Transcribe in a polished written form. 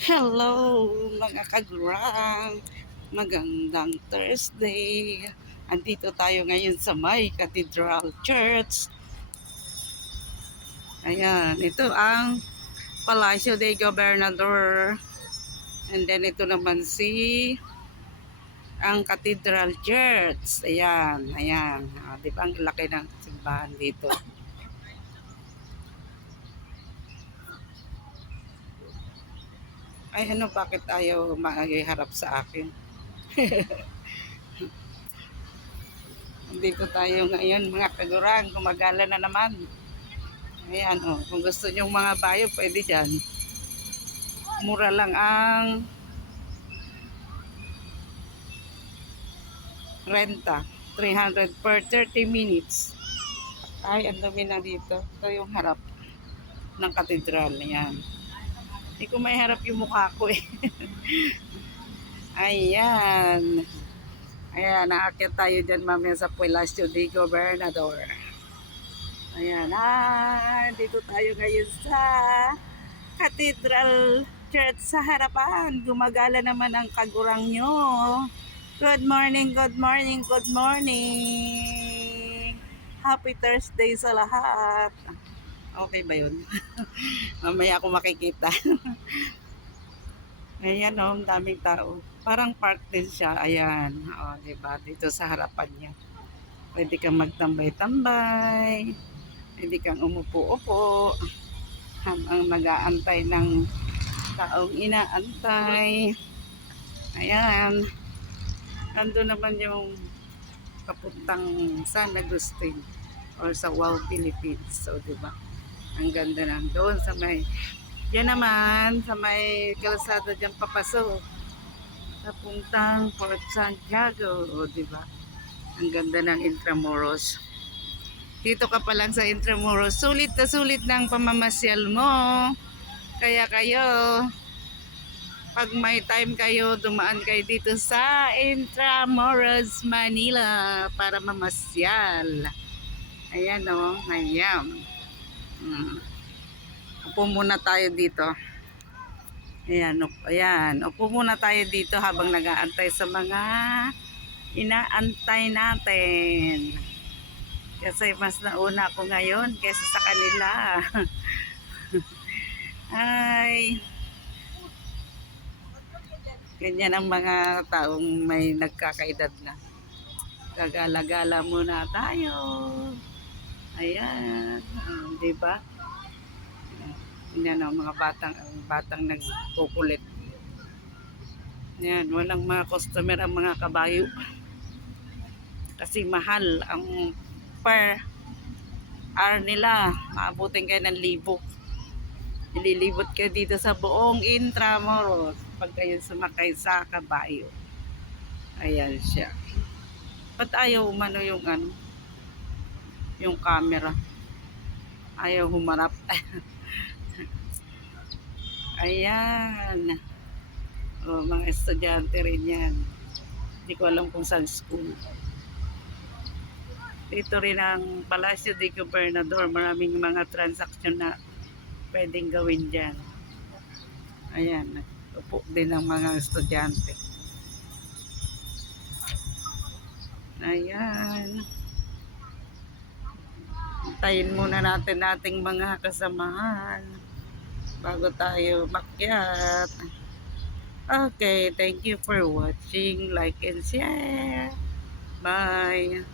Hello mga kagurang, magandang Thursday. Andito tayo ngayon sa May Cathedral Church. Ayan, ito ang Palacio de Gobernador. And then ito naman ang Cathedral Church. Ayan, ayan. Di ba ang laki ng simbahan dito? Ay ano, bakit ayaw maharap sa akin? Dito tayo ngayon mga kagurang, gumagala na naman. Ayan kung gusto nyo mga bayo, pwede dyan. Mura lang ang renta. 300 per 30 minutes. Ay, ang dumi na dito. Ito yung harap ng katedral. Ayan. Hindi ko may harap yung mukha ko eh. Ayan. Ayan, naakyat tayo dyan mamaya sa Palacio de Gobernador. Ayan, dito tayo ngayon sa Cathedral Church sa harapan. Gumagala naman ang kagurang nyo. Good morning, good morning, good morning. Happy Thursday sa lahat. Okay ba yun? Mamaya ako makikita. Ayan ang daming tao. Parang park din siya. Ayan. Diba? Dito sa harapan niya. Pwede kang magtambay-tambay. Pwede kang umupo-upo. Habang nag-aantay ng taong inaantay. Ayan. Nandun naman yung papuntang San Agustin or sa Wow Philippines. So, diba? Ang ganda na doon sa may, yan naman, sa may kalsada dyan papasok. Papuntang Port Santiago. O, diba? Ang ganda ng Intramuros. Dito ka pa lang sa Intramuros. Sulit na sulit ng pamamasyal mo. Kaya kayo, pag may time kayo, dumaan kayo dito sa Intramuros, Manila para mamasyal. Ayan o, ayan. Upo muna tayo dito. Ayan, ayan. Upo muna tayo dito habang nag-aantay sa mga inaantay natin. Kasi mas nauna ako ngayon kaysa sa kanila. Ay, ganyan ang mga taong may nagkakaedad na. Gagala-gala muna tayo. Ayan, di ba? Yan ang mga batang nagkukulit. Yan, walang mga customer ang mga kabayo. Kasi mahal ang per hour nila. Maabutin kayo ng libo. Ililibot kayo dito sa buong Intramuros pag kayo sumakay sa kabayo. Ayan siya. Ba't ayaw umano yung yung camera? Ayaw humarap. Ayan. Mga estudyante rin yan. Hindi ko alam kung saan school. Dito rin ang Palacio de Gobernador. Maraming mga transaksyon na pwedeng gawin dyan. Ayan. Upo din ang mga estudyante. Ayan. Hintayin muna natin ating mga kasamahan bago tayo makyat. Okay, thank you for watching. Like and share. Bye.